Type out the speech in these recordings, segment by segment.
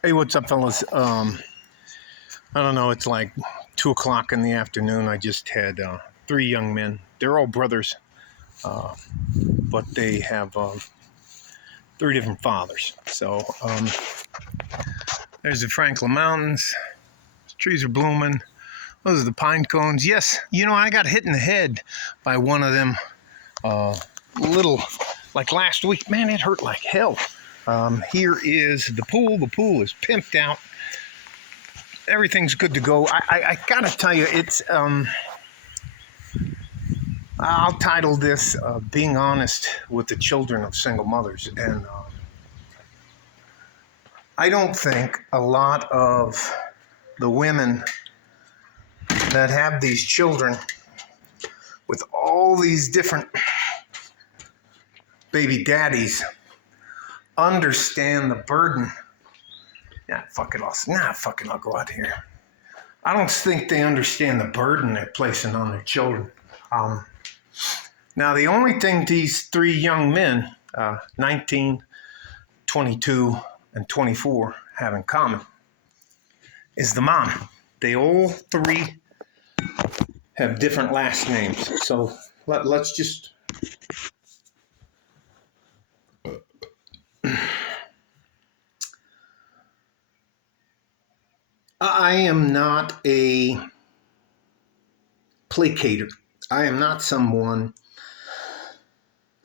Hey, what's up, fellas? I don't know. It's like 2 o'clock in the afternoon. I just had three young men. They're all brothers, uh, but they have three different fathers. So there's the Franklin Mountains. Trees are blooming. Those are the pine cones. Yes, I got hit in the head by one of them. Little, like last week. Man, it hurt like hell. Here is the pool. The pool is pimped out. Everything's good to go. I gotta tell you, it's I'll title this "Being Honest with the Children of Single Mothers," and I don't think a lot of the women that have these children with all these different baby daddies understand the burden. I'll go out here. I don't think they understand the burden they're placing on their children. Now, the only thing these three young men, 19, 22, and 24, have in common is the mom. They all three have different last names. So let's just... I am not a placater. I am not someone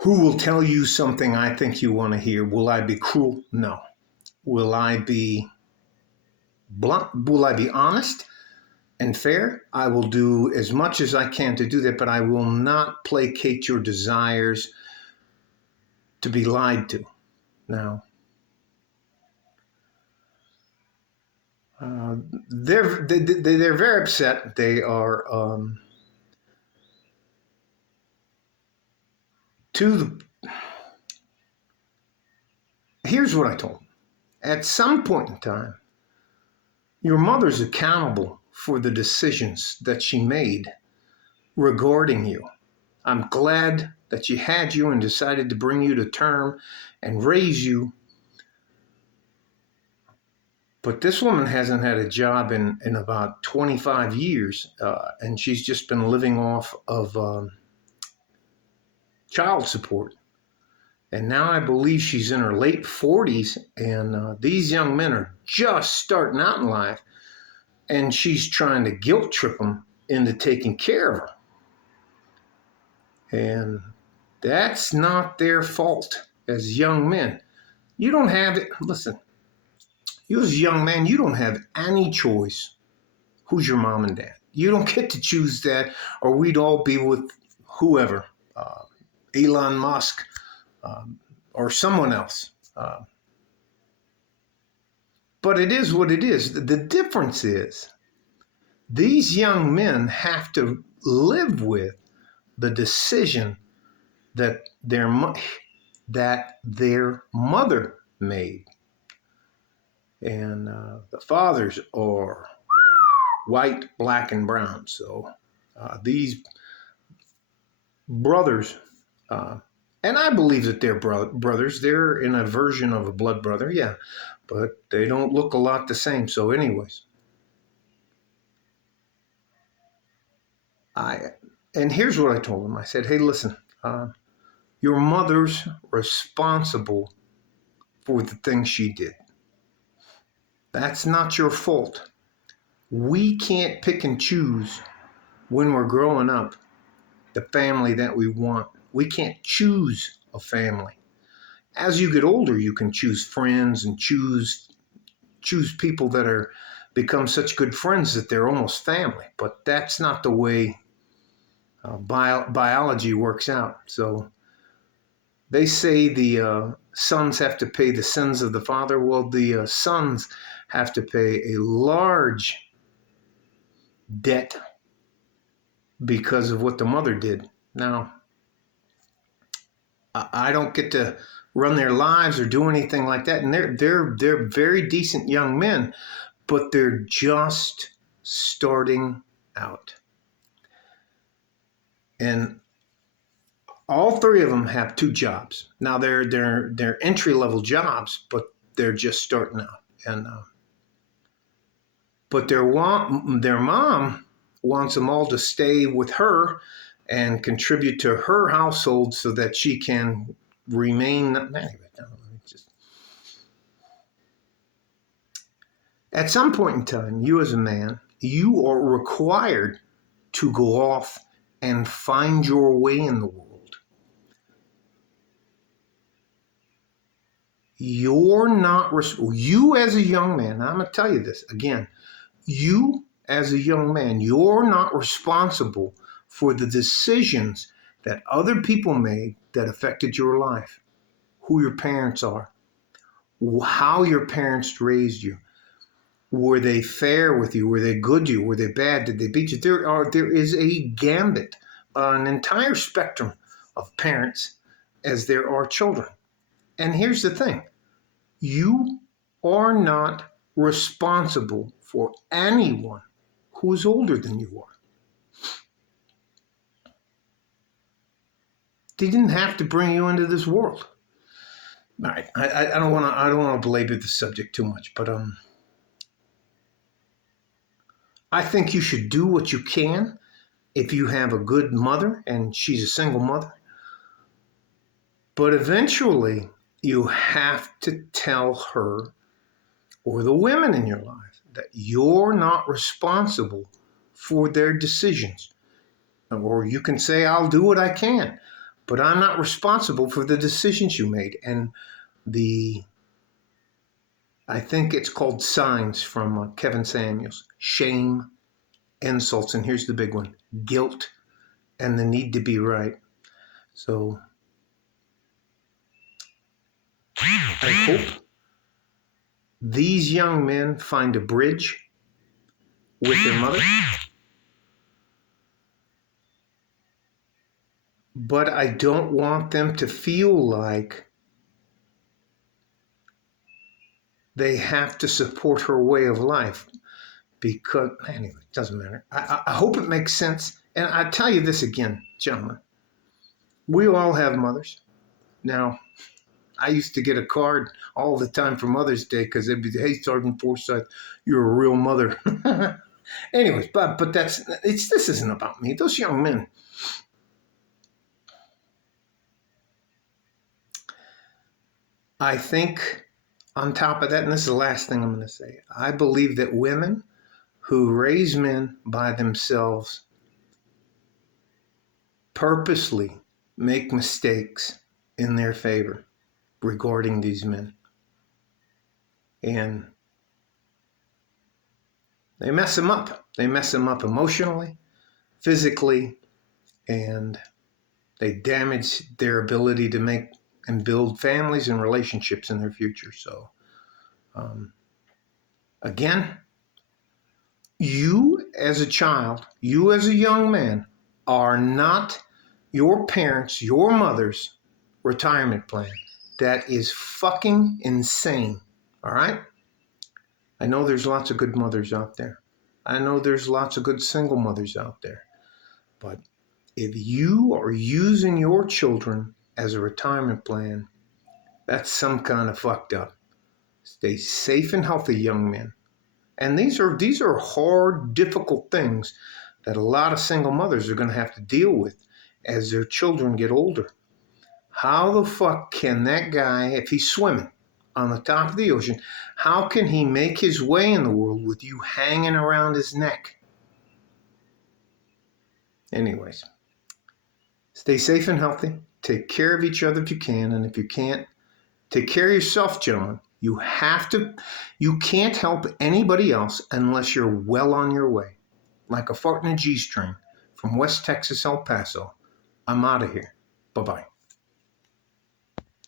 who will tell you something I think you want to hear. Will I be cruel? No. Will I be blunt? Will I be honest and fair? I will do as much as I can to do that, but I will not placate your desires to be lied to. Now, they're very upset. They are here's what I told them. At some point in time, your mother's accountable for the decisions that she made regarding you. I'm glad that she had you and decided to bring you to term and raise you. But this woman hasn't had a job in about 25 years, and she's just been living off of child support. And now I believe she's in her late 40s, and these young men are just starting out in life, and she's trying to guilt trip them into taking care of her. And that's not their fault as young men. You don't have it. Listen, you as a young man, you don't have any choice who's your mom and dad. You don't get to choose that, or we'd all be with whoever, Elon Musk, or someone else. But it is what it is. The difference is these young men have to live with the decision that their mother made. And the fathers are white, black, and brown. So these brothers, and I believe that they're brothers. They're in a version of a blood brother, yeah. But they don't look a lot the same. So anyways, and here's what I told them. I said, hey, listen, your mother's responsible for the things she did. That's not your fault. We can't pick and choose when we're growing up the family that we want. We can't choose a family. As you get older, you can choose friends and choose people that are become such good friends that they're almost family. But that's not the way biology works out. So they say the sons have to pay the sins of the father. Well, the sons have to pay a large debt because of what the mother did. Now, I don't get to run their lives or do anything like that, and they're very decent young men, but they're just starting out. And all three of them have two jobs. Now they're entry-level jobs, but they're just starting out. And but their mom wants them all to stay with her and contribute to her household so that she can remain. Anyway, just at some point in time, you as a man, you are required to go off and find your way in the world. You're not, you as a young man, I'm going to tell you this again, you as a young man, you're not responsible for the decisions that other people made that affected your life, who your parents are, how your parents raised you. Were they fair with you? Were they good to you? Were they bad? Did they beat you? There is a gambit, an entire spectrum of parents as there are children. And here's the thing. You are not responsible for anyone who is older than you are. They didn't have to bring you into this world. All right, I don't want to belabor the subject too much, but I think you should do what you can if you have a good mother and she's a single mother. But eventually, you have to tell her or the women in your life that you're not responsible for their decisions. Or you can say, I'll do what I can, but I'm not responsible for the decisions you made. And I think it's called Signs from Kevin Samuels. Shame, insults, and here's the big one, guilt, and the need to be right. So I hope these young men find a bridge with their mother. But I don't want them to feel like they have to support her way of life. Because, anyway, it doesn't matter. I hope it makes sense. And I tell you this again, gentlemen. We all have mothers. Now, I used to get a card all the time for Mother's Day because they'd be, hey, Sergeant Forsyth, you're a real mother. Anyways, but this isn't about me. Those young men. I think on top of that, and this is the last thing I'm going to say, I believe that women who raise men by themselves purposely make mistakes in their favor regarding these men. And they mess them up. They mess them up emotionally, physically, and they damage their ability to make and build families and relationships in their future. So, again, you as a child, you as a young man are not your parents, your mother's retirement plan. That is fucking insane. All right? I know there's lots of good mothers out there. I know there's lots of good single mothers out there. But if you are using your children as a retirement plan, that's some kind of fucked up. Stay safe and healthy, young men. And these are hard, difficult things that a lot of single mothers are going to have to deal with as their children get older. How the fuck can that guy, if he's swimming on the top of the ocean, how can he make his way in the world with you hanging around his neck? Anyways, stay safe and healthy. Take care of each other if you can, and if you can't, take care of yourself, gentlemen. You can't help anybody else unless you're well on your way. Like a fart in a G-string from West Texas, El Paso. I'm out of here. Bye-bye.